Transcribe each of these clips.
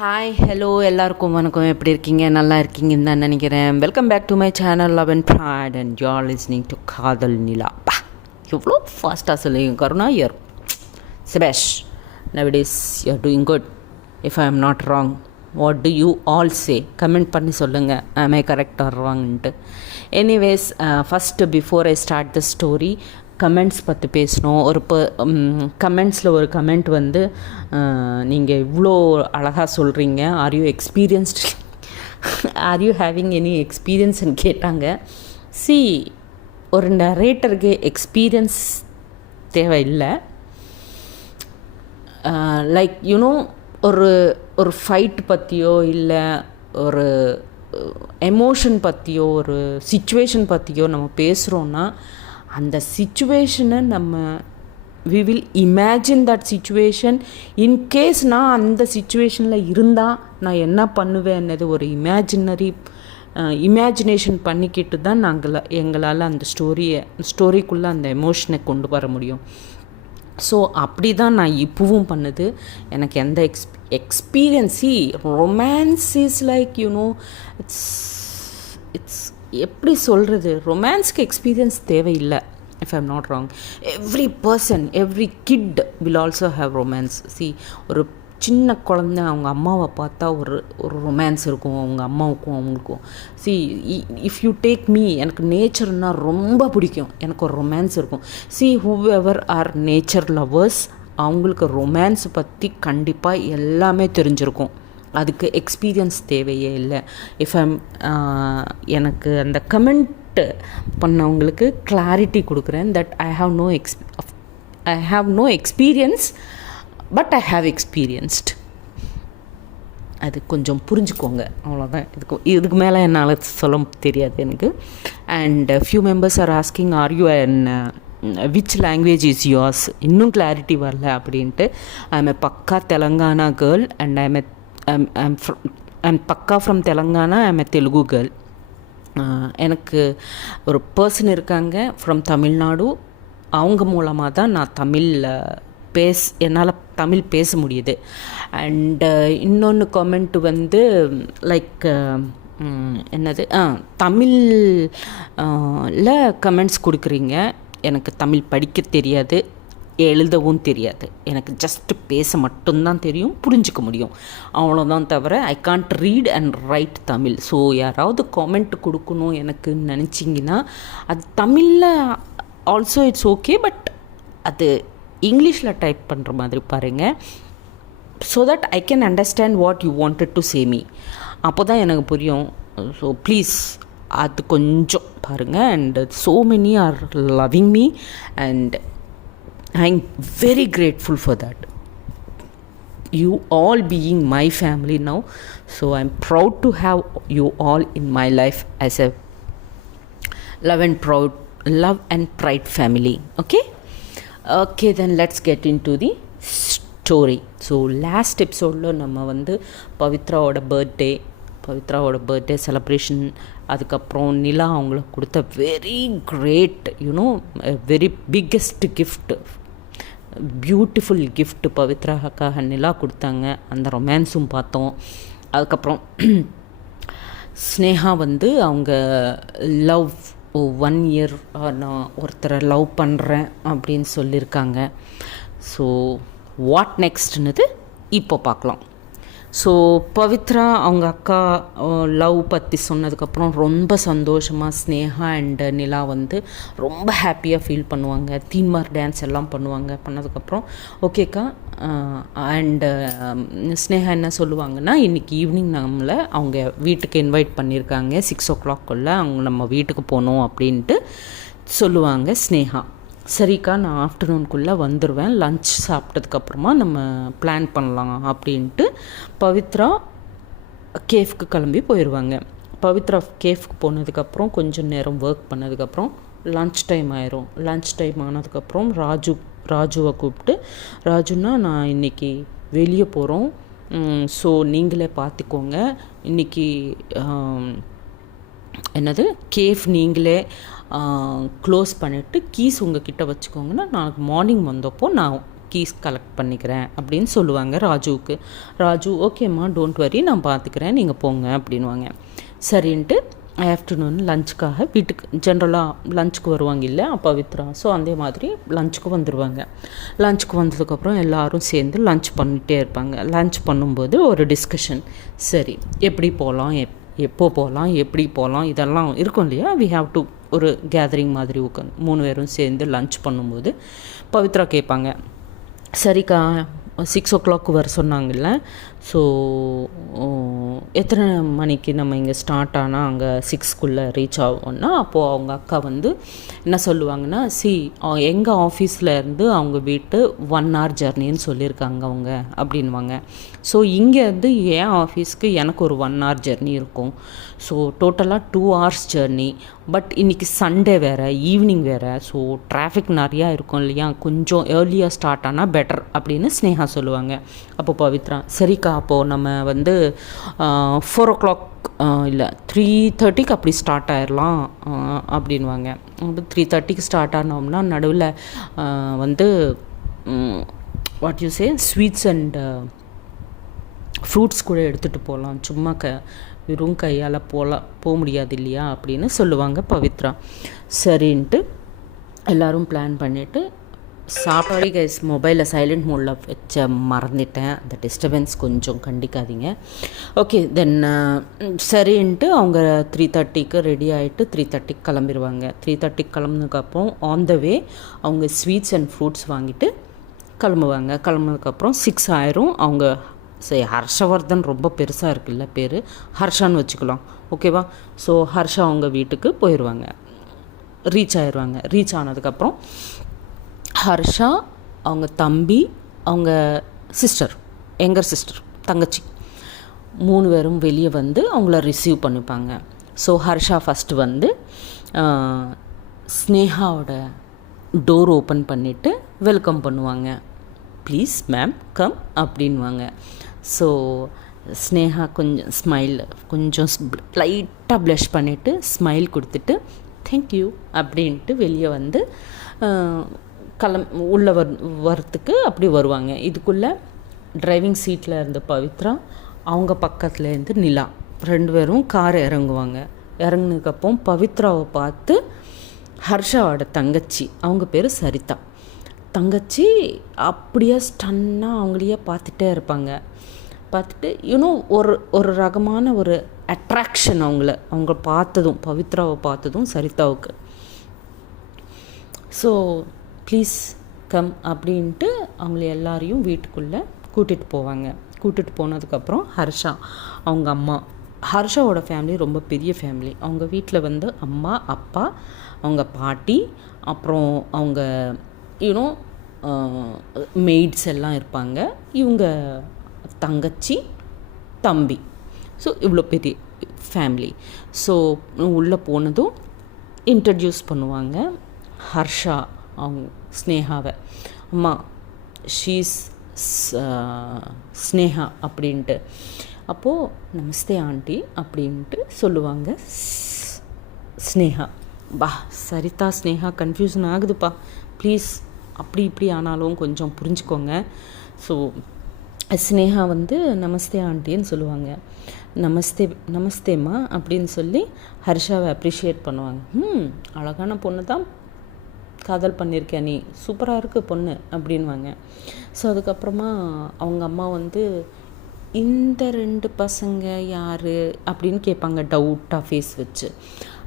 Hi hello எல்லாருக்கும் வணக்கம். எப்படி இருக்கீங்க? நல்லா இருக்கீங்கன்னு தான் நினைக்கிறேன். Welcome back to my channel love and pride and you are listening to Kadhal Nila. எவ்வளோ ஃபாஸ்ட்டாக சொல்லுங்க Karuna. Your speech nowadays you are doing good. If I am not wrong, what do you all say? Comment பண்ணி சொல்லுங்கள், ஐ கரெக்ட் ஆர் ராங்ன்ட்டு. Anyways, first before I start the story, comments பற்றி பேசணும். கமெண்ட்ஸில் ஒரு கமெண்ட் வந்து, நீங்கள் இவ்வளோ அழகாக சொல்கிறீங்க, are you experienced, are you having any எக்ஸ்பீரியன்ஸ்ன்னு கேட்டாங்க. சி, ஒரு நரேட்டருக்கு எக்ஸ்பீரியன்ஸ் தேவையில்லை. லைக் யூனோ, ஒரு ஃபைட் பற்றியோ இல்லை ஒரு எமோஷன் பற்றியோ ஒரு சிச்சுவேஷன் பற்றியோ நம்ம பேசுகிறோன்னா, அந்த சிச்சுவேஷனை நம்ம we will imagine that situation. In case நான் அந்த சிச்சுவேஷனில் இருந்தால் நான் என்ன பண்ணுவேன்னது ஒரு இமேஜினேஷன் பண்ணிக்கிட்டு தான் எங்களால் அந்த ஸ்டோரிக்குள்ளே அந்த எமோஷனை கொண்டு வர முடியும். ஸோ அப்படி தான் நான் இப்போவும் பண்ணுது. எனக்கு எந்த experience romance is like you know, it's எப்படி சொல்கிறது, ரொமான்ஸ்க்கு எக்ஸ்பீரியன்ஸ் தேவையில்லை. If I am not wrong, every person, every kid will also have romance. See, ஒரு சின்ன குழந்தை அவங்க அம்மாவை பார்த்தா ஒரு ரொமான்ஸ் இருக்கும் அவங்க அம்மாவுக்கும் அவங்களுக்கும். See, if you take me, எனக்கு நேச்சர்னால் ரொம்ப பிடிக்கும், எனக்கு ஒரு ரொமான்ஸ் இருக்கும். See, whoever are nature lovers, அவங்களுக்கு ரொமான்ஸ் பற்றி கண்டிப்பாக எல்லாமே தெரிஞ்சிருக்கும். அதுக்கு எக்ஸ்பீரியன்ஸ் தேவையே இல்லை. எனக்கு அந்த கமெண்ட் பண்ணவங்களுக்கு கிளாரிட்டி கொடுக்குறேன் that I have no experience but I have experienced. அது கொஞ்சம் புரிஞ்சுக்கோங்க, அவ்வளோதான். இதுக்கு மேலே என்னால் சொல்ல தெரியாது எனக்கு. And few members are asking, are you an which language is yours? இன்னும் கிளாரிட்டி வரல அப்படின்ட்டு. ஐ எம் எ பக்கா தெலங்கானா கேர்ள் அண்ட் I'm பக்கா from Telangana. I'm a Telugu girl. எனக்கு ஒரு பர்சன் இருக்காங்க ஃப்ரம் தமிழ்நாடு. அவங்க மூலமாக தான் நான் என்னால் தமிழ் பேச முடியுது. அண்டு இன்னொன்று கமெண்ட் வந்து லைக் என்னது, தமிழில் கமெண்ட்ஸ் கொடுக்குறீங்க. எனக்கு தமிழ் படிக்க தெரியாது, எழுதவும் தெரியாது. எனக்கு ஜஸ்ட் பேச மட்டும்தான் தெரியும், புரிஞ்சிக்க முடியும், அவ்வளோதான். தவிர I can't read and right Tamil. So யாராவது காமெண்ட் கொடுக்கணும் எனக்குன்னு நினச்சிங்கன்னா, அது தமிழில் ஆல்சோ இட்ஸ் ஓகே, பட் அது இங்கிலீஷில் டைப் பண்ணுற மாதிரி பாருங்கள். So that I can understand what you wanted to say me. அப்போ தான் எனக்கு புரியும். ஸோ ப்ளீஸ் அது கொஞ்சம் பாருங்கள். And so many are loving me and I'm very grateful for that. You all being my family now, so I'm proud to have you all in my life as a love and pride family. Okay, then let's get into the story. So last episode நம்ம வந்து பவித்ராவோட birthday celebration, அதுக்கப்புறம் நிலா அவங்களுக்கு கொடுத்த very great very biggest gift, beautiful gift பவித்ராக்காக நிலா கொடுத்தாங்க. அந்த ரொமான்ஸும் பார்த்தோம். அதுக்கப்புறம் ஸ்னேகா வந்து அவங்க லவ் 1 year நான் ஒருத்தரை லவ் பண்ணுறேன் அப்படின்னு சொல்லியிருக்காங்க. ஸோ வாட் நெக்ஸ்ட்னுது இப்போ பார்க்கலாம். ஸோ பவித்ரா அவங்க அக்கா லவ் பற்றி சொன்னதுக்கப்புறம் ரொம்ப சந்தோஷமாக ஸ்னேகா அண்ட் நிலா வந்து ரொம்ப ஹாப்பியாக ஃபீல் பண்ணுவாங்க. தீன்மார் டான்ஸ் எல்லாம் பண்ணதுக்கப்புறம் ஓகேக்கா. அண்டு ஸ்னேகா என்ன சொல்லுவாங்கன்னா, இன்றைக்கி ஈவினிங் நம்மளை அவங்க வீட்டுக்கு இன்வைட் பண்ணியிருக்காங்க, 6 o'clock அவங்க நம்ம வீட்டுக்கு போகணும் அப்படின்ட்டு சொல்லுவாங்க ஸ்னேகா. சரிக்கா, நான் ஆஃப்டர்நூனுக்குள்ளே வந்துடுவேன், லன்ச் சாப்பிட்டதுக்கப்புறமா நம்ம பிளான் பண்ணலாம் அப்படின்ட்டு பவித்ரா கேஃப்க்கு கிளம்பி போயிடுவாங்க. பவித்ரா கேஃப்க்கு போனதுக்கப்புறம் கொஞ்சம் நேரம் ஒர்க் பண்ணதுக்கப்புறம் லன்ச் டைம் ஆயிரும். லன்ச் டைம் ஆனதுக்கப்புறம் ராஜுவை கூப்பிட்டு, ராஜுன்னா நான் இன்றைக்கி வெளியே போகிறோம், ஸோ நீங்களே பார்த்துக்கோங்க, இன்றைக்கி கேஃப் நீங்களே க்ளோஸ் பண்ணிவிட்டு கீஸ் உங்கள் கிட்டே வச்சுக்கோங்கன்னா நாளைக்கு மார்னிங் வந்தப்போ நான் கீஸ் கலெக்ட் பண்ணிக்கிறேன் அப்படின்னு சொல்லுவாங்க ராஜுவுக்கு. ராஜு ஓகேம்மா டோன்ட் வரி நான் பார்த்துக்கிறேன் நீங்கள் போங்க அப்படின்வாங்க. சரின்ட்டு ஆஃப்டர்நூன் லஞ்சுக்காக வீட்டுக்கு ஜென்ரலாக லஞ்சுக்கு வருவாங்க இல்லை பவித்ரா. ஸோ அதே மாதிரி லஞ்சுக்கு வந்துடுவாங்க. லஞ்சுக்கு வந்ததுக்கப்புறம் எல்லோரும் சேர்ந்து லஞ்ச் பண்ணிகிட்டே இருப்பாங்க. லஞ்ச் பண்ணும்போது ஒரு டிஸ்கஷன், சரி எப்படி போகலாம், எப்போ போகலாம், எப்படி போகலாம், இதெல்லாம் இருக்கும் இல்லையா. வி ஹாவ் டு ஒரு கேதரிங் மாதிரி உட்காந்து 3 பேரும் சேர்ந்து லஞ்ச் பண்ணும்போது பவித்ரா கேட்பாங்க, சரிக்கா 6 o'clock வர சொன்னாங்கல்ல, ஸோ எத்தனை மணிக்கு நம்ம இங்கே ஸ்டார்ட் ஆனால் அங்கே 6க்குள்ளே ரீச் ஆகும்னா, அப்போது அவங்க அக்கா வந்து என்ன சொல்லுவாங்கன்னா, எங்கள் ஆஃபீஸில் அவங்க வீட்டு 1 hour ஜர்னின்னு சொல்லியிருக்காங்க அவங்க அப்படின்வாங்க. ஸோ இங்கேருந்து என் ஆஃபீஸ்க்கு எனக்கு ஒரு 1 hour ஜர்னி இருக்கும். ஸோ டோட்டலாக 2 hours ஜர்னி. பட் இன்றைக்கி சண்டே வேறு, ஈவினிங் வேறு, ஸோ டிராஃபிக் நிறையா இருக்கும் இல்லையா, கொஞ்சம் ஏர்லியாக ஸ்டார்ட் ஆனால் பெட்டர் அப்படின்னு ஸ்னேகா சொல்லுவாங்க. அப்போ பவித்ரா, சரிக்கா அப்போது நம்ம வந்து 4 o'clock இல்லை 3:30க்கு அப்படி ஸ்டார்ட் ஆகிடலாம் அப்படின்வாங்க. 3:30க்கு ஸ்டார்ட் ஆனோம்னா நடுவில் வந்து what you say sweets and fruits கூட எடுத்துகிட்டு போகலாம், சும்மா வெறும் கையால் போக முடியாது இல்லையா அப்படின்னு சொல்லுவாங்க பவித்ரா. சரின்ட்டு எல்லோரும் பிளான் பண்ணிவிட்டு சாப்பாடு கைஸ் மொபைலில் சைலண்ட் மோடில் வச்ச மறந்துட்டேன், அந்த டிஸ்டர்பன்ஸ் கொஞ்சம் கண்டிக்காதீங்க. ஓகே தென் சரின்ட்டு அவங்க 3:30க்கு ரெடி ஆகிட்டு 3:30க்கு கிளம்பிடுவாங்க. 3:30க்கு கிளம்புனதுக்கப்புறம் ஆன் த வே அவங்க ஸ்வீட்ஸ் அண்ட் ஃப்ரூட்ஸ் வாங்கிட்டு கிளம்புவாங்க. கிளம்புனதுக்கப்புறம் 6 ஆயிரும். அவங்க ஹர்ஷவர்தன் ரொம்ப பெருசாக இருக்குல்ல பேர், ஹர்ஷான்னு வச்சுக்கலாம் ஓகேவா. ஸோ ஹர்ஷா அவங்க வீட்டுக்கு போயிடுவாங்க, ரீச் ஆயிடுவாங்க. ரீச் ஆனதுக்கப்புறம் ஹர்ஷா, அவங்க தம்பி, அவங்க சிஸ்டர், எங்கர் சிஸ்டர் தங்கச்சி 3 பேரும் வெளியே வந்து அவங்கள ரிசீவ் பண்ணிப்பாங்க. ஸோ ஹர்ஷா ஃபஸ்ட்டு வந்து ஸ்னேகாவோட டோர் ஓப்பன் பண்ணிவிட்டு வெல்கம் பண்ணுவாங்க. ப்ளீஸ் மேம் கம் அப்படின்வாங்க. ஸோ ஸ்னேகா கொஞ்சம் ஸ்மைல், கொஞ்சம் லைட்டாக ப்ளஷ் பண்ணிவிட்டு ஸ்மைல் கொடுத்துட்டு தேங்க்யூ அப்படின்ட்டு வெளியே வந்து உள்ளே வரத்துக்கு அப்படி வருவாங்க. இதுக்குள்ளே டிரைவிங் சீட்டில் இருந்த பவித்ரா, அவங்க பக்கத்துலேருந்து நிலா 2 பேரும் கார் இறங்குவாங்க. இறங்குனதுக்கப்புறம் பவித்ராவை பார்த்து ஹர்ஷாவோட தங்கச்சி, அவங்க பேர் சரிதா, தங்கச்சி அப்படியே ஸ்டன்னாக அவங்களையே பார்த்துட்டே இருப்பாங்க. பார்த்துட்டு ஒரு ரகமான ஒரு அட்ராக்ஷன் அவங்க பார்த்ததும், பவித்ராவை பார்த்ததும் சரிதாவுக்கு. ஸோ ப்ளீஸ் கம் அப்படின்ட்டு அவங்கள எல்லாரையும் வீட்டுக்குள்ளே கூட்டிகிட்டு போவாங்க. கூட்டிகிட்டு போனதுக்கப்புறம் ஹர்ஷா, அவங்க அம்மா, ஹர்ஷாவோட ஃபேமிலி ரொம்ப பெரிய ஃபேமிலி. அவங்க வீட்டில் வந்து அம்மா, அப்பா, அவங்க பாட்டி, அப்புறம் அவங்க மெய்ட்ஸ் எல்லாம் இருப்பாங்க, இவங்க தங்கச்சி, தம்பி. ஸோ இவ்வளோ பெரிய ஃபேமிலி. ஸோ உள்ளே போனதும் இன்ட்ரடியூஸ் பண்ணுவாங்க ஹர்ஷா அவங்க ஸ்னேகாவை. அம்மா ஷீஸ் ஸ்னேகா அப்படின்ட்டு. அப்போது நமஸ்தே ஆண்டி அப்படின்ட்டு சொல்லுவாங்க ஸ்னேகா. பா சரிதா ஸ்னேகா கன்ஃபியூஷன் ஆகுதுப்பா, ப்ளீஸ் அப்படி இப்படி ஆனாலும் கொஞ்சம் புரிஞ்சுக்கோங்க. ஸோ ஸ்னேகா வந்து நமஸ்தே ஆண்டின்னு சொல்லுவாங்க. நமஸ்தேம்மா அப்படின்னு சொல்லி ஹர்ஷாவை அப்ரிஷியேட் பண்ணுவாங்க. அழகான பொண்ணு தான் காதல் பண்ணியிருக்கேன், நீ சூப்பராக இருக்கு பொண்ணு அப்படின்வாங்க. ஸோ அதுக்கப்புறமா அவங்க அம்மா வந்து இந்த 2 பசங்க யார் அப்படின்னு கேட்பாங்க டவுட்டாக ஃபேஸ் வச்சு.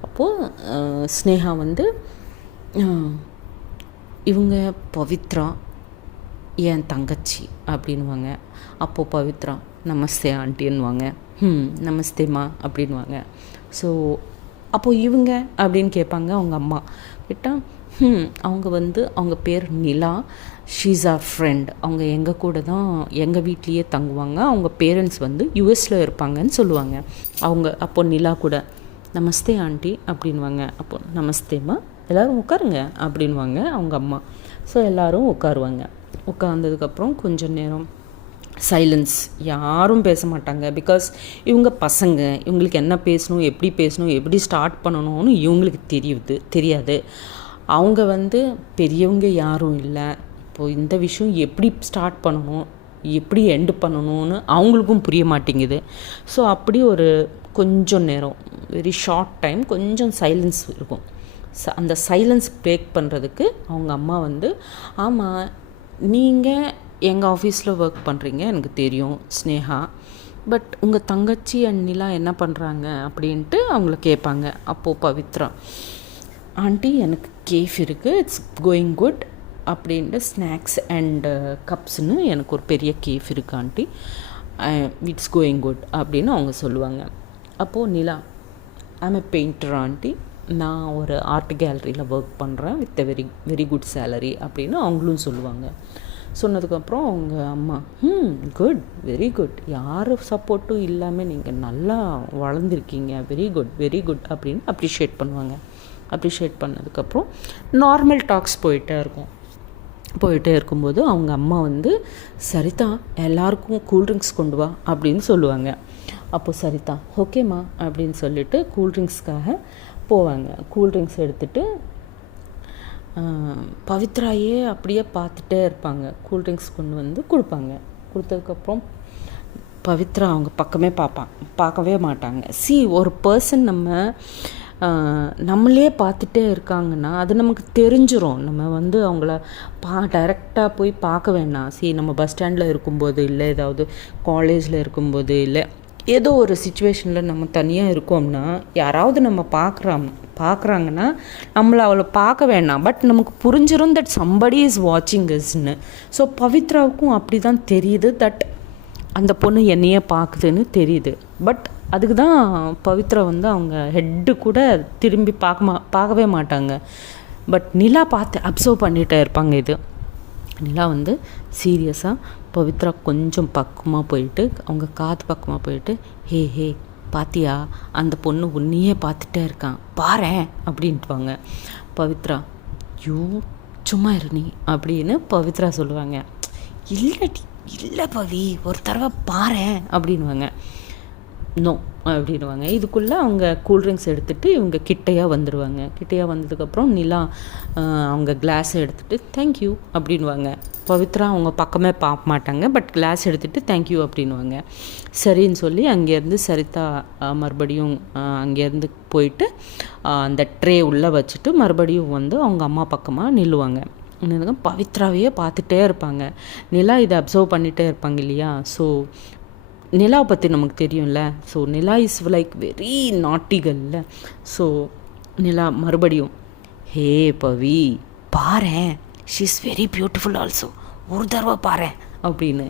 அப்போது ஸ்னேகா வந்து இவங்க பவித்ரா என் தங்கச்சி அப்படின்வாங்க. அப்போது பவித்ரா நமஸ்தே ஆண்டின்வாங்க. நமஸ்தேம்மா அப்படின்வாங்க. ஸோ அப்போது இவங்க அப்படின்னு கேட்பாங்க அவங்க அம்மா கேட்டால். அவங்க வந்து அவங்க பேர் நிலா, ஷீஸ் ஆர் ஃப்ரெண்ட், அவங்க எங்கள் கூட தான் எங்கள் வீட்லேயே தங்குவாங்க, அவங்க பேரண்ட்ஸ் வந்து யூஎஸில் இருப்பாங்கன்னு சொல்லுவாங்க அவங்க. அப்போ நிலா கூட நமஸ்தே ஆண்டி அப்படின்வாங்க. அப்போது நமஸ்தேம்மா எல்லோரும் உட்காருங்க அப்படின்வாங்க அவங்க அம்மா. ஸோ எல்லோரும் உட்காருவாங்க. உட்கார்ந்ததுக்கப்புறம் கொஞ்சம் நேரம் சைலன்ஸ், யாரும் பேச மாட்டாங்க. பிகாஸ் இவங்க பசங்க, இவங்களுக்கு என்ன பேசணும், எப்படி பேசணும், எப்படி ஸ்டார்ட் பண்ணணும்னு இவங்களுக்கு தெரியாது. அவங்க வந்து பெரியவங்க யாரும் இல்லை, அப்போது இந்த விஷயம் எப்படி ஸ்டார்ட் பண்ணணும், எப்படி எண்டு பண்ணணும்னு அவங்களுக்கும் புரிய மாட்டேங்குது. ஸோ அப்படி ஒரு கொஞ்சம் நேரம், வெரி ஷார்ட் டைம், கொஞ்சம் சைலன்ஸ் இருக்கும். அந்த சைலன்ஸ் பிரேக் பண்ணுறதுக்கு அவங்க அம்மா வந்து, ஆமாம் நீங்கள் எங்கள் ஆஃபீஸில் ஒர்க் பண்ணுறீங்க, எனக்கு தெரியும் ஸ்னேகா, பட் உங்கள் தங்கச்சி அண்ணிலாம் என்ன பண்ணுறாங்க அப்படின்ட்டு அவங்கள கேட்பாங்க. அப்போது பவித்ரா, ஆண்டி எனக்கு கேஃப் இருக்குது, இட்ஸ் கோயிங் குட் அப்படின்ட்டு, ஸ்நாக்ஸ் அண்டு கப்ஸ்னு எனக்கு ஒரு பெரிய கேஃப் இருக்குது ஆண்டி, இட்ஸ் கோயிங் குட் அப்படின்னு அவங்க சொல்லுவாங்க. அப்போது நிலா, ஐம் எ பெயிண்டர் ஆண்டி, நான் ஒரு ஆர்ட் கேலரியில் ஒர்க் பண்ணுறேன் with very very good salary அப்படின்னு அவங்களும் சொல்லுவாங்க. சொன்னதுக்கப்புறம் அவங்க அம்மா, குட், வெரி குட், யார் சப்போர்ட்டும் இல்லாமல் நீங்கள் நல்லா வளர்ந்துருக்கீங்க, வெரி குட் வெரி குட் அப்படின்னு அப்ரிஷியேட் பண்ணுவாங்க. அப்ரிஷியேட் பண்ணதுக்கப்புறம் நார்மல் டாக்ஸ் போயிட்டே இருக்கும்போது அவங்க அம்மா வந்து, சரிதா எல்லாருக்கும் கூல்ட்ரிங்க்ஸ் கொண்டு வா அப்படின்னு சொல்லுவாங்க. அப்போது சரிதா ஓகேம்மா அப்படின்னு சொல்லிட்டு கூல்ட்ரிங்க்ஸ்க்காக போவாங்க. கூல்ட்ரிங்க்ஸ் எடுத்துகிட்டு பவித்ராயே அப்படியே பார்த்துட்டே இருப்பாங்க. கூல்ட்ரிங்க்ஸ் கொண்டு வந்து கொடுப்பாங்க. கொடுத்ததுக்கப்புறம் பவித்ரா அவங்க பக்கமே பார்க்கவே மாட்டாங்க. ஒரு பர்சன் நம்மளே பார்த்துட்டே இருக்காங்கன்னா அது நமக்கு தெரிஞ்சிடும். நம்ம வந்து அவங்கள டைரெக்டாக போய் பார்க்க வேண்டாம். நம்ம பஸ் ஸ்டாண்டில் இருக்கும்போது, இல்லை ஏதாவது காலேஜில் இருக்கும்போது, இல்லை ஏதோ ஒரு சுச்சுவேஷனில் நம்ம தனியாக இருக்கோம்னா, யாராவது நம்ம பார்க்குறாங்கன்னா நம்மளை அவளை பார்க்க வேண்டாம், பட் நமக்கு புரிஞ்சிடும் தட் சம்படி இஸ் வாட்சிங் அஸ்ன்னு. ஸோ பவித்ராவுக்கும் அப்படி தான் தெரியுது, தட் அந்த பொண்ணு என்னையே பார்க்குதுன்னு தெரியுது. பட் அதுக்கு தான் பவித்ரா வந்து அவங்க ஹெட்டு கூட திரும்பி பார்க்கவே மாட்டாங்க. பட் நிலா பார்த்து அப்சர்வ் பண்ணிகிட்டே இருப்பாங்க. இது நிலா வந்து சீரியஸாக பவித்ரா கொஞ்சம் பக்கமாக போயிட்டு, அவங்க காது பக்கமாக போயிட்டு, ஹே பாத்தியா, அந்த பொண்ணு உன்னையே பார்த்துட்டே இருக்கான் பாரேன் அப்படின்ட்டுவாங்க. பவித்ரா, சும்மா இரு நீ அப்படின்னு பவித்ரா சொல்லுவாங்க. இல்லை பவி, ஒரு தடவை பாரேன் அப்படின்வாங்க. நோ அப்படின்வாங்க. இதுக்குள்ளே அவங்க கூல்ட்ரிங்க்ஸ் எடுத்துகிட்டு இவங்க கிட்டையாக வந்துடுவாங்க. கிட்டையாக வந்ததுக்கப்புறம் நிலா அவங்க கிளாஸை எடுத்துகிட்டு தேங்க்யூ அப்படின்வாங்க. பவித்ரா அவங்க பக்கமே பார்க்க மாட்டாங்க, பட் கிளாஸ் எடுத்துகிட்டு தேங்க்யூ அப்படின்வாங்க. சரின்னு சொல்லி அங்கேருந்து சரிதா மறுபடியும் அங்கேருந்து போயிட்டு அந்த ட்ரே உள்ளே வச்சுட்டு மறுபடியும் வந்து அவங்க அம்மா பக்கமாக நில்லுவாங்க. பவித்ராவையே பார்த்துட்டே இருப்பாங்க. நிலா இதை அப்சர்வ் பண்ணிகிட்டே இருப்பாங்க இல்லையா. ஸோ நிலாவை பற்றி நமக்கு தெரியும்ல. So Nila is like very நாட்டிகள்ல. ஸோ நிலா மறுபடியும், ஹே பவி பாரேன், she is very beautiful also, ஒரு தடவை பாரேன் அப்படின்னு.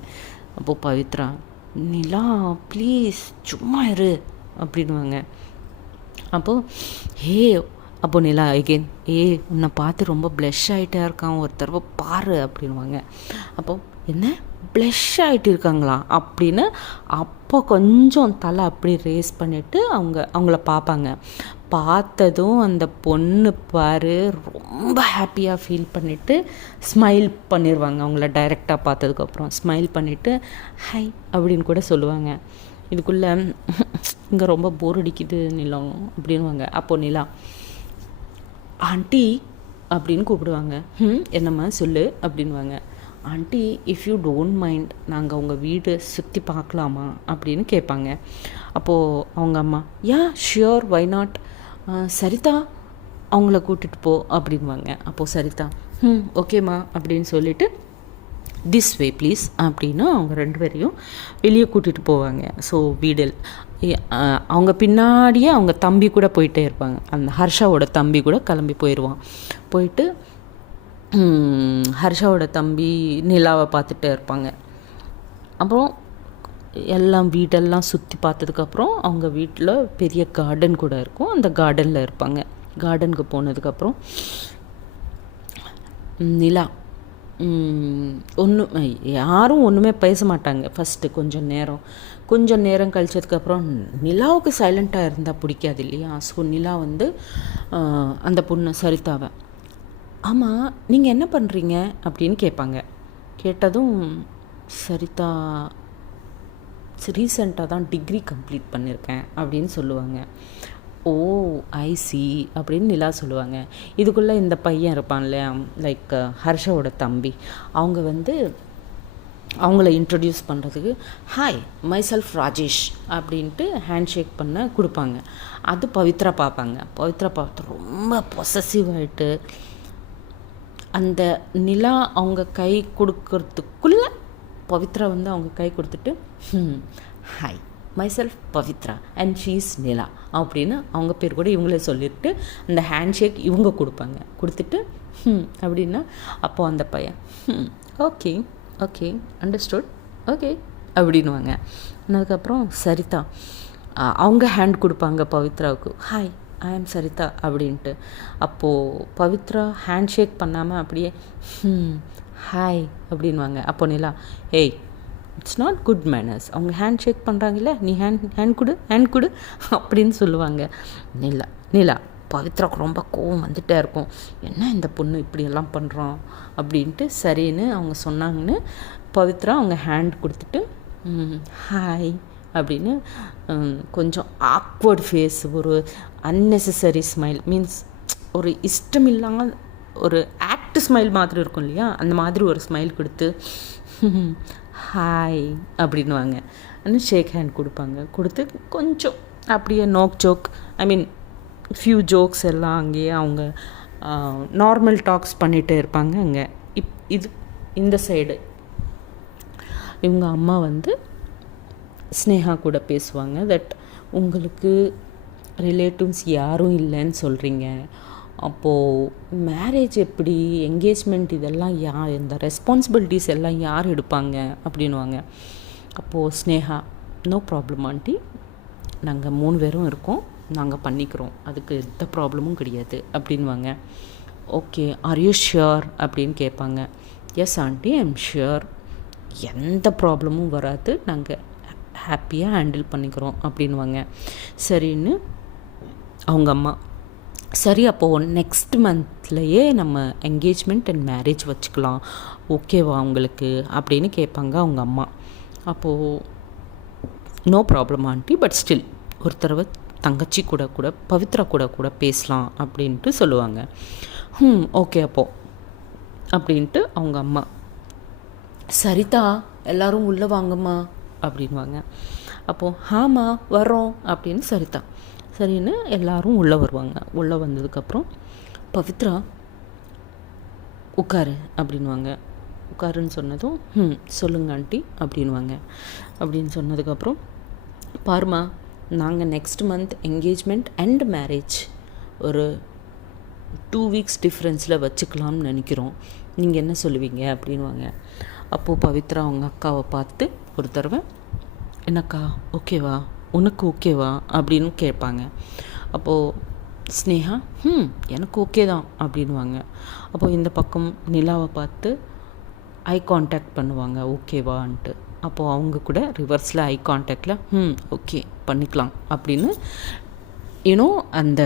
அப்போது பவித்ரா, நிலா ப்ளீஸ் சும்மா இரு அப்படின்வாங்க. அப்போது நிலா எகெயின், உன்னை பார்த்து ரொம்ப ப்ளஷ் ஆகிட்டே இருக்கான், ஒரு தடவை பாரு அப்படின்வாங்க. அப்போது என்ன ப்ளஷ் ஆகிட்டு இருக்காங்களா அப்படின்னு அப்போ கொஞ்சம் தலை அப்படி ரேஸ் பண்ணிவிட்டு அவங்கள பார்ப்பாங்க. பார்த்ததும் அந்த பொண்ணு பாரு ரொம்ப ஹாப்பியாக ஃபீல் பண்ணிவிட்டு ஸ்மைல் பண்ணிடுவாங்க. அவங்கள டைரெக்டாக பார்த்ததுக்கப்புறம் ஸ்மைல் பண்ணிவிட்டு ஹை அப்படின்னு கூட சொல்லுவாங்க. இதுக்குள்ளே இங்கே ரொம்ப போர் அடிக்குது நிலம் அப்படின்வாங்க. அப்போது நிலா, ஆண்டி அப்படின்னு கூப்பிடுவாங்க. என்னம்மா சொல்லு அப்படின்வாங்க. Aunty, if you don't mind, நாங்கள் உங்கள் வீடு சுற்றி பார்க்கலாமா அப்படின்னு கேட்பாங்க. அப்போது அவங்க அம்மா, ஷியோர், வை நாட், சரிதா அவங்கள கூட்டிகிட்டு போ அப்படின்வாங்க. அப்போது சரிதா, ஓகேம்மா அப்படின்னு சொல்லிவிட்டு திஸ் வே ப்ளீஸ் அப்படின்னு அவங்க 2 பேரையும் வெளியே கூட்டிகிட்டு போவாங்க. ஸோ வீடில் அவங்க பின்னாடியே அவங்க தம்பி கூட போயிட்டே இருப்பாங்க. அந்த ஹர்ஷாவோட தம்பி கூட கிளம்பி போயிடுவான். போயிட்டு ஹர்ஷாவோட தம்பி நிலாவை பார்த்துட்டே இருப்பாங்க. அப்புறம் எல்லாம் வீடெல்லாம் சுற்றி பார்த்ததுக்கப்புறம் அவங்க வீட்டில் பெரிய கார்டன் கூட இருக்கும். அந்த கார்டனில் இருப்பாங்க. கார்டனுக்கு போனதுக்கப்புறம் நிலா யாரும் ஒன்றுமே பேச மாட்டாங்க ஃபஸ்ட்டு கொஞ்சம் நேரம் கழிச்சதுக்கப்புறம் நிலாவுக்கு சைலண்ட்டாக இருந்தால் பிடிக்காது இல்லையா. ஸோ நிலா வந்து அந்த பொண்ணு சரிதாவை, ஆமாம் நீங்கள் என்ன பண்ணுறீங்க அப்படின்னு கேட்பாங்க. கேட்டதும் சரிதா ரீசெண்டாக தான் டிகிரி கம்ப்ளீட் பண்ணியிருக்கேன் அப்படின்னு சொல்லுவாங்க. ஓ ஐ சி அப்படின்னு நிலா சொல்லுவாங்க. இதுக்குள்ளே இந்த பையன் இருப்பான் இல்லையா, லைக் ஹர்ஷாவோட தம்பி, அவங்க வந்து அவங்கள இன்ட்ரடியூஸ் பண்ணுறதுக்கு ஹாய் மை செல்ஃப் ராஜேஷ் அப்படின்ட்டு ஹேண்ட் ஷேக் பண்ண கொடுப்பாங்க. அது பவித்ரா பார்ப்பாங்க. பவித்ரா பார்த்து ரொம்ப பொசசிவ் ஆகிட்டு அந்த நிலா அவங்க கை கொடுக்கறதுக்குள்ளே பவித்ரா வந்து அவங்க கை கொடுத்துட்டு hi myself Pavithra and she's Nila அப்படின்னு அவங்க பேர் கூட இவங்களே சொல்லிட்டு அந்த ஹேண்ட் ஷேக் இவங்க கொடுப்பாங்க. கொடுத்துட்டு அப்படின்னா அப்போது அந்த பையன் ஓகே ஓகே அண்டர்ஸ்டுட் ஓகே அப்படின்வாங்க. அதுக்கப்புறம் சரிதா அவங்க ஹேண்ட் கொடுப்பாங்க பவித்ராவுக்கு, ஹாய் ஐ ஆம் சரிதா அப்படின்ட்டு. அப்போது பவித்ரா ஹேண்ட் ஷேக் பண்ணாமல் அப்படியே ஹாய் அப்படின்வாங்க. அப்போ நிலா ஏய் இட்ஸ் நாட் குட் மேனர்ஸ், அவங்க ஹேண்ட் ஷேக் பண்ணுறாங்கல்ல, நீ ஹேண்ட் கொடு அப்படின்னு சொல்லுவாங்க. நிலா பவித்ராவுக்கு ரொம்ப கோவம் வந்துகிட்டே இருக்கும், என்ன இந்த பொண்ணு இப்படியெல்லாம் பண்ணுறோம் அப்படின்ட்டு. சரின்னு அவங்க சொன்னாங்கன்னு பவித்ரா அவங்க ஹேண்ட் கொடுத்துட்டு ஹாய் அப்படின்னு கொஞ்சம் ஆக்வர்ட் ஃபேஸ், ஒரு அன்னெசரி ஸ்மைல், மீன்ஸ் ஒரு இஷ்டமில்லாமல் ஒரு ஆக்ட் ஸ்மைல் மாதிரி இருக்கும் இல்லையா, அந்த மாதிரி ஒரு ஸ்மைல் கொடுத்து ஹாய் அப்படின்வாங்க. இன்னும் ஷேக் ஹேண்ட் கொடுப்பாங்க. கொடுத்து கொஞ்சம் அப்படியே ஜோக், ஐ மீன் ஃபியூ ஜோக்ஸ் எல்லாம் அங்கேயே அவங்க நார்மல் டாக்ஸ் பண்ணிகிட்டே இருப்பாங்க. அங்கே இந்த சைடு இவங்க அம்மா வந்து ஸ்னேகா கூட பேசுவாங்க. தட் உங்களுக்கு ரிலேட்டிவ்ஸ் யாரும் இல்லைன்னு சொல்கிறீங்க, அப்போது மேரேஜ் எப்படி, என்கேஜ்மெண்ட் இதெல்லாம் இந்த ரெஸ்பான்சிபிலிட்டிஸ் எல்லாம் யார் எடுப்பாங்க அப்படின்வாங்க. அப்போது ஸ்னேகா நோ ப்ராப்ளம் ஆண்டி, நாங்கள் 3 பேரும் இருக்கோம், நாங்கள் பண்ணிக்கிறோம், அதுக்கு எந்த ப்ராப்ளமும் கிடையாது அப்படின்வாங்க. ஓகே ஆர் யூ ஷியோர் அப்படின்னு கேட்பாங்க. Yes aunty I am sure, எந்த ப்ராப்ளமும் வராது, நாங்கள் ஹாப்பியாக ஹேண்டில் பண்ணிக்கிறோம் அப்படின்வாங்க. சரின்னு அவங்க அம்மா சரி அப்போது நெக்ஸ்ட் மந்த்லேயே நம்ம என்கேஜ்மெண்ட் அண்ட் மேரேஜ் வச்சுக்கலாம், ஓகேவா உங்களுக்கு அப்படின்னு கேட்பாங்க அவங்க அம்மா. அப்போது no problem aunty, but still ஒரு தடவை தங்கச்சி கூட பவித்ரா கூட பேசலாம் அப்படின்ட்டு சொல்லுவாங்க. ஓகே அப்போது அப்படின்ட்டு அவங்க அம்மா. சரிதா எல்லோரும் உள்ளே வாங்கம்மா அப்படின்வாங்க. அப்போது ஆமாம் வரோம் அப்படின்னு சரிதா சரின்னு எல்லோரும் உள்ளே வருவாங்க. உள்ளே வந்ததுக்கப்புறம் பவித்ரா உட்காரு அப்படின்வாங்க. உட்காருன்னு சொன்னதும் சொல்லுங்க ஆண்டி அப்படின்வாங்க. அப்படின்னு சொன்னதுக்கப்புறம் பாருமா, நாங்கள் next month engagement and marriage ஒரு 2 வீக்ஸ் டிஃப்ரென்ஸில் வச்சுக்கலாம்னு நினைக்கிறோம், நீங்கள் என்ன சொல்லுவீங்க அப்படின்வாங்க. அப்போது பவித்ரா அவங்க அக்காவை பார்த்து ஒரு தடவை என்னக்கா ஓகேவா, உனக்கு ஓகேவா அப்படின்னு கேட்பாங்க. அப்போது ஸ்னேகா எனக்கு ஓகே தான் அப்படின்வாங்க. அப்போது இந்த பக்கம் நிலாவை பார்த்து ஐ கான்டாக்ட் பண்ணுவாங்க ஓகேவான்ட்டு. அப்போது அவங்க கூட ரிவர்ஸில் ஐ கான்டாக்டில் ஓகே பண்ணிக்கலாம் அப்படின்னு அந்த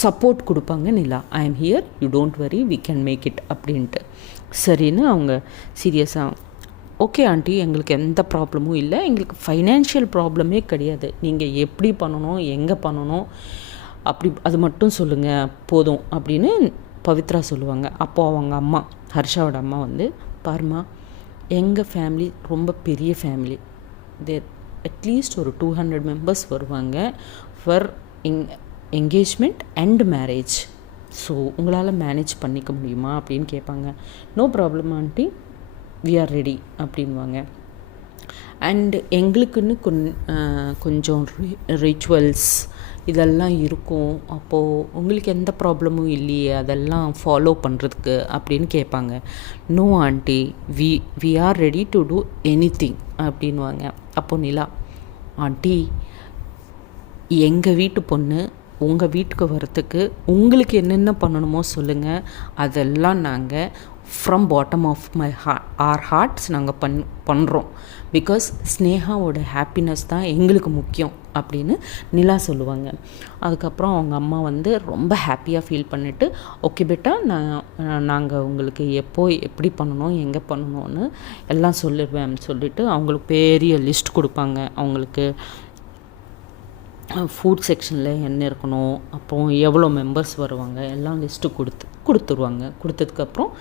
சப்போர்ட் கொடுப்பாங்க Nila. I am here, you don't worry, we can make it அப்படின்ட்டு. சரின்னு அவங்க சீரியஸாக ஓகே ஆண்டி, எங்களுக்கு எந்த ப்ராப்ளமும் இல்லை, எங்களுக்கு ஃபைனான்ஷியல் ப்ராப்ளமே கிடையாது, நீங்கள் எப்படி பண்ணணும் எங்கே பண்ணணும் அப்படி அது மட்டும் சொல்லுங்கள் போதும் அப்படின்னு பவித்ரா சொல்லுவாங்க. அப்போது அவங்க அம்மா ஹர்ஷாவோட அம்மா வந்து பாருமா, எங்கள் ஃபேமிலி ரொம்ப பெரிய ஃபேமிலி, அட்லீஸ்ட் ஒரு 200 மெம்பர்ஸ் வருவாங்க for engagement and marriage, so உங்களால் மேனேஜ் பண்ணிக்க முடியுமா அப்படின்னு கேட்பாங்க. No problem aunty, we are ready அப்படின்வாங்க. அண்ட் எங்களுக்குன்னு கொஞ்சம் ரிச்சுவல்ஸ் இதெல்லாம் இருக்கும், அப்போது உங்களுக்கு எந்த ப்ராப்ளமும் இல்லையே அதெல்லாம் ஃபாலோ பண்ணுறதுக்கு அப்படின்னு கேட்பாங்க. No aunty, we are ready to do anything அப்படின்வாங்க. அப்போது நிலா ஆண்டி, எங்கள் வீட்டு பொண்ணு உங்கள் வீட்டுக்கு வரத்துக்கு உங்களுக்கு என்னென்ன பண்ணணுமோ சொல்லுங்கள், அதெல்லாம் நாங்கள் from bottom of our hearts நாங்கள் பண்ணுறோம், பிகாஸ் ஸ்னேகாவோட ஹாப்பினஸ் தான் எங்களுக்கு முக்கியம் அப்படின்னு நிலா சொல்லுவாங்க. அதுக்கப்புறம் அவங்க அம்மா வந்து ரொம்ப ஹாப்பியாக ஃபீல் பண்ணிவிட்டு ஓகே பேட்டா, நாங்கள் உங்களுக்கு எப்படி பண்ணணும் எங்கே பண்ணணும்னு எல்லாம் சொல்லிடுவேன் சொல்லிவிட்டு அவங்களுக்கு பெரிய லிஸ்ட் கொடுப்பாங்க. அவங்களுக்கு ஃபுட் செக்ஷனில் என்ன இருக்கணும், அப்புறம் எவ்வளோ மெம்பர்ஸ் வருவாங்க எல்லாம் லிஸ்ட்டு கொடுத்துருவாங்க. கொடுத்ததுக்கப்புறம்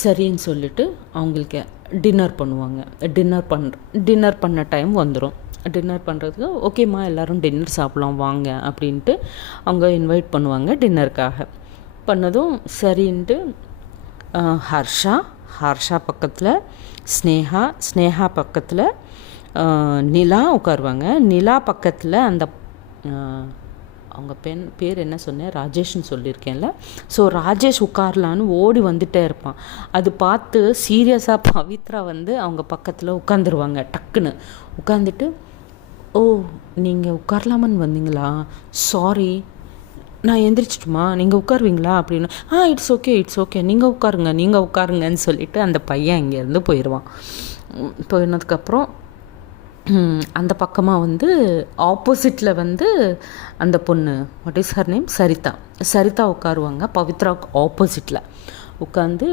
சரின்னு சொல்லிவிட்டு அவங்களுக்கு டின்னர் பண்ணுவாங்க. டின்னர் பண்ண டைம் வந்துடும். டின்னர் பண்ணுறதுக்கு ஓகேம்மா எல்லோரும் டின்னர் சாப்பிட்லாம் வாங்க அப்படின்ட்டு அவங்க இன்வைட் பண்ணுவாங்க டின்னருக்காக. பண்ணதும் சரின்ட்டு ஹர்ஷா பக்கத்தில் ஸ்னேஹா பக்கத்தில் நிலா உட்காருவாங்க. நிலா பக்கத்தில் அந்த அவங்க பேர் என்ன சொன்னேன், ராஜேஷ்னு சொல்லியிருக்கேன்ல. ஸோ ராஜேஷ் உட்காரலான்னு ஓடி வந்துகிட்டே இருப்பான். அது பார்த்து சீரியஸாக பவித்ரா வந்து அவங்க பக்கத்தில் உட்காந்துருவாங்க. டக்குன்னு உட்காந்துட்டு, ஓ நீங்கள் உட்காரலாமன்னு வந்தீங்களா, சாரி நான் எந்திரிச்சிட்டுமா, நீங்கள் உட்காருவீங்களா அப்படின்னு. இட்ஸ் ஓகே நீங்கள் உட்காருங்கன்னு சொல்லிவிட்டு அந்த பையன் இங்கேருந்து போயிடுவான். போயினதுக்கப்புறம் அந்த பக்கமாக வந்து ஆப்போசிட்டில் வந்து அந்த பொண்ணு, வாட் இஸ் ஹர் நேம், சரிதா உட்காருவாங்க. பவித்ராவுக்கு ஆப்போசிட்டில் உட்காந்து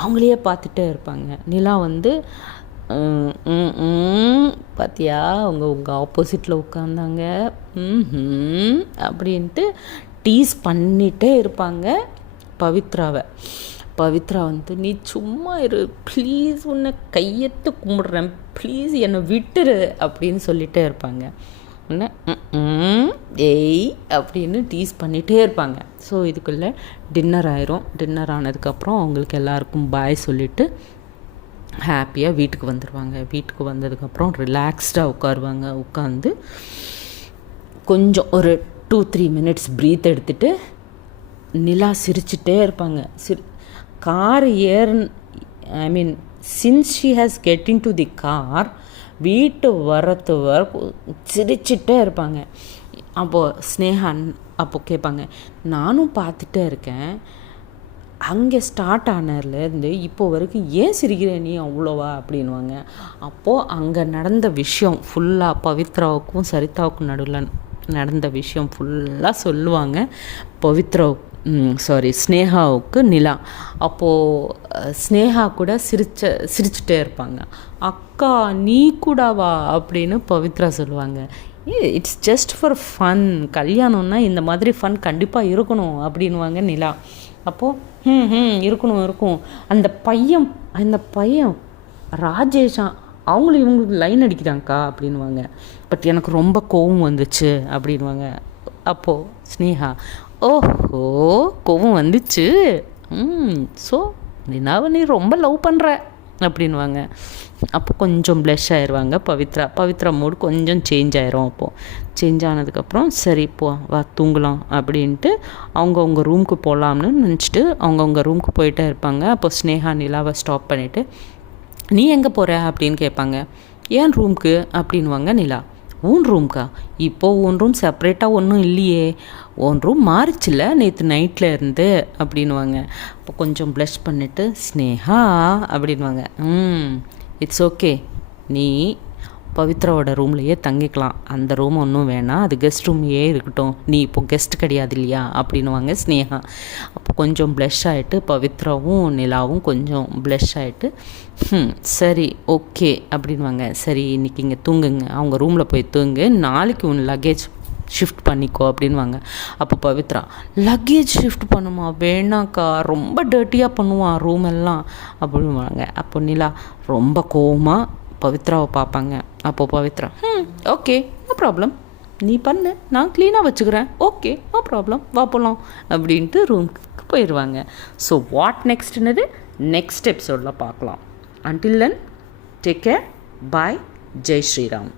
அவங்களையே பார்த்துட்டே இருப்பாங்க. நிலா வந்து பார்த்தியா உங்கள் ஆப்போசிட்டில் உட்காந்தாங்க அப்படின்ட்டு டீஸ் பண்ணிகிட்டே இருப்பாங்க பவித்ரா வந்து, நீ சும்மா இரு ப்ளீஸ், உன்னை கையெத்து கும்பிட்றேன் ப்ளீஸ் என்னை விட்டுரு அப்படின்னு சொல்லிகிட்டே இருப்பாங்க. உன்னை ஏய் அப்படின்னு டீஸ் பண்ணிகிட்டே இருப்பாங்க. ஸோ இதுக்குள்ளே டின்னர் ஆயிரும். டின்னர் ஆனதுக்கப்புறம் அவங்களுக்கு எல்லாருக்கும் பாய் சொல்லிவிட்டு ஹாப்பியாக வீட்டுக்கு வந்துடுவாங்க. வீட்டுக்கு வந்ததுக்கப்புறம் ரிலாக்ஸ்டாக உட்காருவாங்க. உட்காந்து கொஞ்சம் ஒரு 2-3 மினிட்ஸ் ப்ரீத் எடுத்துகிட்டு நிலா சிரிச்சிட்டே இருப்பாங்க. Car since she has getting to the car, வீட்டு வரத்து வர சிரிச்சிட்டே இருப்பாங்க. அப்போது ஸ்னேகா அப்போது கேட்பாங்க, நானும் பார்த்துட்டே இருக்கேன், அங்கே ஸ்டார்ட் ஆனதுலேருந்து இப்போ வரைக்கும் ஏன் சிரிக்கிற நீ அவ்வளோவா அப்படின்வாங்க. அப்போது அங்கே நடந்த விஷயம் ஃபுல்லாக பவித்ராவுக்கும் சரிதாவுக்கும் நடுவில் நடந்த விஷயம் ஃபுல்லாக சொல்லுவாங்க ஸ்னேகாவுக்கு நிலா. அப்போது ஸ்னேகா கூட சிரிச்சிட்டே இருப்பாங்க. அக்கா நீ கூடவா அப்படின்னு பவித்ரா சொல்லுவாங்க. இட்ஸ் ஜஸ்ட் ஃபார் ஃபன், கல்யாணம்னா இந்த மாதிரி ஃபன் கண்டிப்பாக இருக்கணும் அப்படின்வாங்க நிலா. அப்போது இருக்கும். அந்த பையன் ராஜேஷா அவங்களும் இவங்களுக்கு லைன் அடிக்கிறாங்கக்கா அப்படின்வாங்க. பட் எனக்கு ரொம்ப கோவம் வந்துச்சு அப்படின்வாங்க. அப்போது ஸ்னேகா, ஓஹோ கோவம் வந்துச்சு, ஸோ நிலாவை நீ ரொம்ப லவ் பண்ணுற அப்படின்வாங்க. அப்போ கொஞ்சம் ப்ளஷ் ஆயிடுவாங்க பவித்ரா மூடு கொஞ்சம் சேஞ்ச் ஆயிரும். அப்போது சேஞ்ச் ஆனதுக்கப்புறம் சரி இப்போ வா தூங்கலாம் அப்படின்ட்டு அவங்கவுங்க ரூமுக்கு போகலாம்னு நினச்சிட்டு அவங்கவுங்க ரூமுக்கு போயிட்டே இருப்பாங்க. அப்போ ஸ்னேகா நிலாவை ஸ்டாப் பண்ணிவிட்டு, நீ எங்கே போகிற அப்படின்னு கேட்பாங்க. ஏன் ரூமுக்கு அப்படின்வாங்க நிலா. உன் ரூம்க்கா, இப்போது உன் ரூம் செப்ரேட்டாக ஒன்றும் இல்லையே, உன் ரூம் மாறிச்சில்ல நேற்று நைட்டில் இருந்து அப்படின்வாங்க. அப்போ கொஞ்சம் ப்ளஷ் பண்ணிவிட்டு ஸ்னேகா அப்படின்வாங்க. இட்ஸ் ஓகே, நீ பவித்ராவோட ரூம்லையே தங்கிக்கலாம், அந்த ரூம் ஒன்றும் வேணாம், அது கெஸ்ட் ரூம்லேயே இருக்கட்டும், நீ இப்போ கெஸ்ட் கிடையாது இல்லையா அப்படின்வாங்க ஸ்னேகா. அப்போ கொஞ்சம் ப்ளஷ் ஆகிட்டு பவித்ராவும் நிலாவும் கொஞ்சம் ப்ளஷ் ஆகிட்டு சரி ஓகே அப்படின்வாங்க. சரி இன்றைக்கி இங்கே தூங்குங்க, அவங்க ரூமில் போய் தூங்கு, நாளைக்கு உன் லக்கேஜ் ஷிஃப்ட் பண்ணிக்கோ அப்படின்வாங்க. அப்போ பவித்ரா, லக்கேஜ் ஷிஃப்ட் பண்ணுமா, வேணாக்கா ரொம்ப டர்ட்டியாக பண்ணுவான் ரூம் எல்லாம் அப்படின்வாங்க. அப்போ நிலா ரொம்ப கோவமாக பவித்ராவை பார்ப்பாங்க. அப்போது பவித்ரா, ஓகே நோ ப்ராப்ளம், நீ பண்ணு, நான் க்ளீனாக வச்சுக்கிறேன், ஓகே நோ ப்ராப்ளம், வா போகலாம் அப்படின்ட்டு ரூமுக்கு போயிடுவாங்க. ஸோ வாட் நெக்ஸ்ட்னது நெக்ஸ்ட் எபிசோடில் பார்க்கலாம். அன்டில் தென் டேக் கேர், பாய், ஜெய் ஸ்ரீராம்.